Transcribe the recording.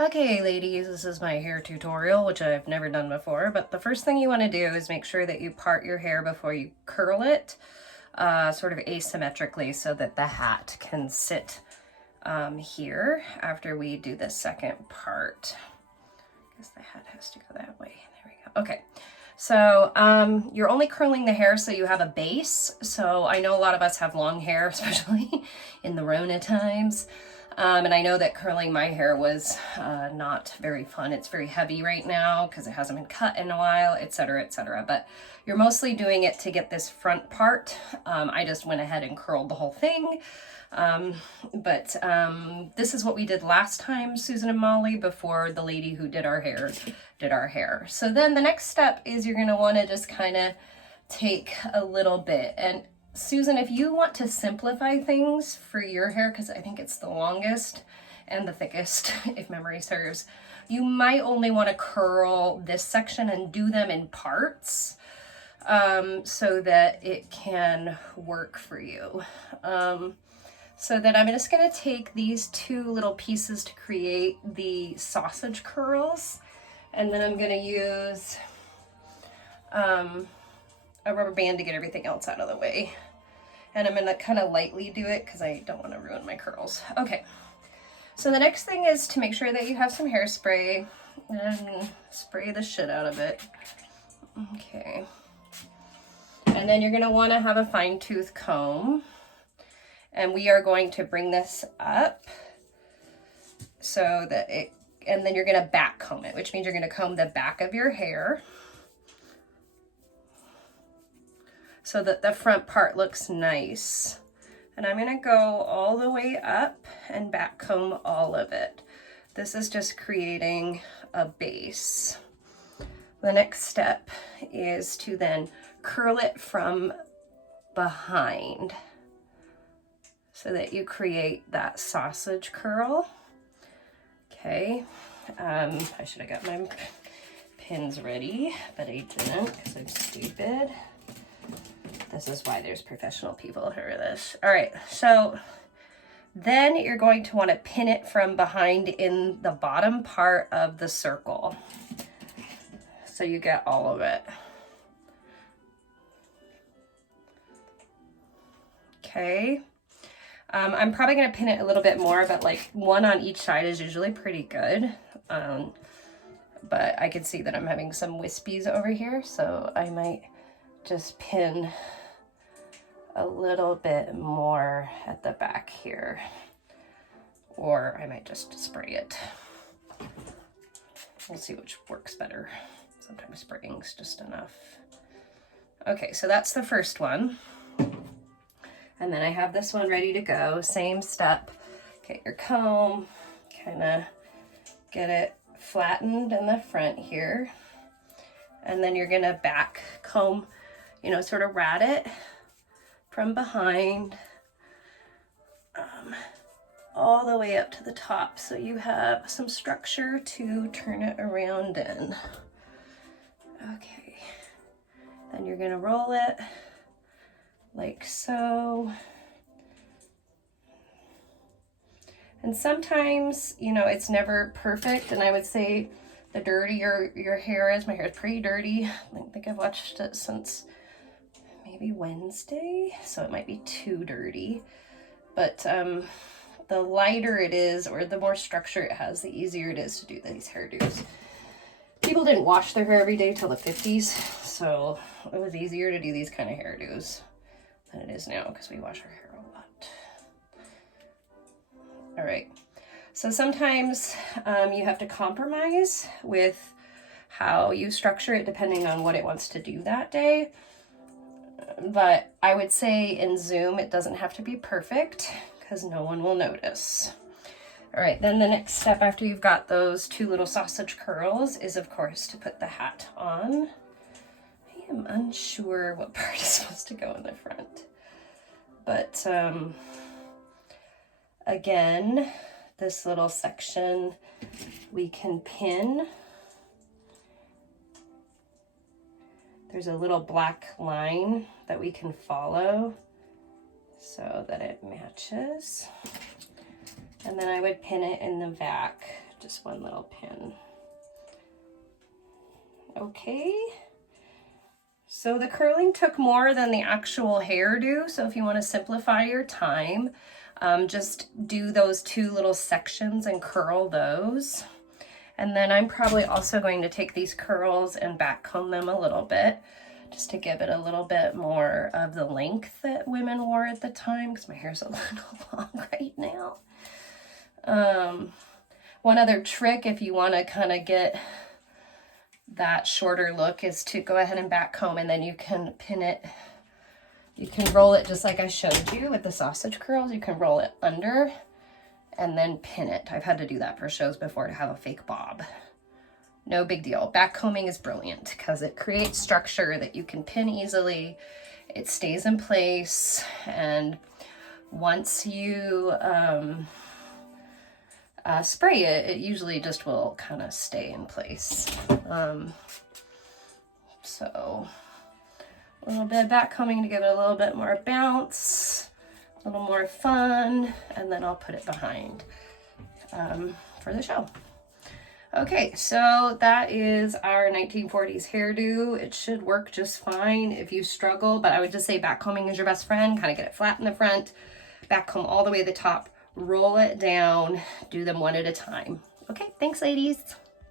Okay, ladies, this is my hair tutorial, which I've never done before, but the first thing you want to do is make sure that you part your hair before you curl it, sort of asymmetrically so that the hat can sit here after we do the second part. I guess the hat has to go that way. There we go. Okay. So you're only curling the hair so you have a base. So I know a lot of us have long hair, especially in the Rona times. And I know that curling my hair was not very fun. It's very heavy right now because it hasn't been cut in a while, etc., etc. But you're mostly doing it to get this front part. I just went ahead and curled the whole thing. This is what we did last time, Susan and Molly, before the lady who did our hair did our hair. So then the next step is you're going to want to just kind of take a little bit. And Susan, if you want to simplify things for your hair, because I think it's the longest and the thickest, if memory serves, you might only want to curl this section and do them in parts so that it can work for you. So then I'm just going to take these two little pieces to create the sausage curls, and then I'm going to use a rubber band to get everything else out of the way. And I'm going to kind of lightly do it because I don't want to ruin my curls. Okay, so the next thing is to make sure that you have some hairspray and spray the shit out of it. Okay. And then you're going to want to have a fine tooth comb. And we are going to bring this up so that and then you're going to back comb it, which means you're going to comb the back of your hair so that the front part looks nice. And I'm going to go all the way up and back comb all of it. This is just creating a base. The next step is to then curl it from behind so that you create that sausage curl. Okay, I should have got my pins ready, but I didn't because I'm stupid. This is why there's professional people who are this. All right, so then you're going to want to pin it from behind in the bottom part of the circle, so you get all of it. Okay. I'm probably going to pin it a little bit more, but like one on each side is usually pretty good. But I can see that I'm having some wispies over here, so I might just pin a little bit more at the back here, or I might just spray it. We'll see which works better. Sometimes spraying's just enough. Okay, so that's the first one. And then I have this one ready to go. Same step. Get your comb, kind of get it flattened in the front here. And then you're going to back comb, you know, sort of rat it from behind all the way up to the top, so you have some structure to turn it around in. Okay. Then you're going to roll it like so. And sometimes, you know, it's never perfect, and I would say the dirtier your hair is, my hair is pretty dirty. I think I've watched it since maybe Wednesday, so it might be too dirty. But the lighter it is, or the more structure it has, the easier it is to do these hairdos. People didn't wash their hair every day till the 50s, so it was easier to do these kind of hairdos than it is now because we wash our hair a lot. All right, so sometimes you have to compromise with how you structure it depending on what it wants to do that day. But I would say in Zoom it doesn't have to be perfect because no one will notice. All right, then the next step after you've got those two little sausage curls is, of course, to put the hat on. I am unsure what part is supposed to go in the front. But again, this little section we can pin. There's a little black line that we can follow so that it matches. And then I would pin it in the back just one little pin. Okay. So the curling took more than the actual hairdo. So if you want to simplify your time, just do those 2 little sections and curl those. And then I'm probably also going to take these curls and back comb them a little bit, just to give it a little bit more of the length that women wore at the time, because my hair's a little long right now. One other trick, if you want to kind of get that shorter look, is to go ahead and back comb, and then you can pin it. You can roll it just like I showed you with the sausage curls. You can roll it under and then pin it. I've had to do that for shows before to have a fake bob. No big deal. Back combing is brilliant because it creates structure that you can pin easily. It stays in place, and once you spray it, it usually just will kind of stay in place. So a little bit of back combing to give it a little bit more bounce, a little more fun, and then I'll put it behind for the show. Okay, so that is our 1940s hairdo. It should work just fine if you struggle, but I would just say back combing is your best friend. Kind of get it flat in the front, back comb all the way to the top, roll it down, do them one at a time. Okay, thanks ladies.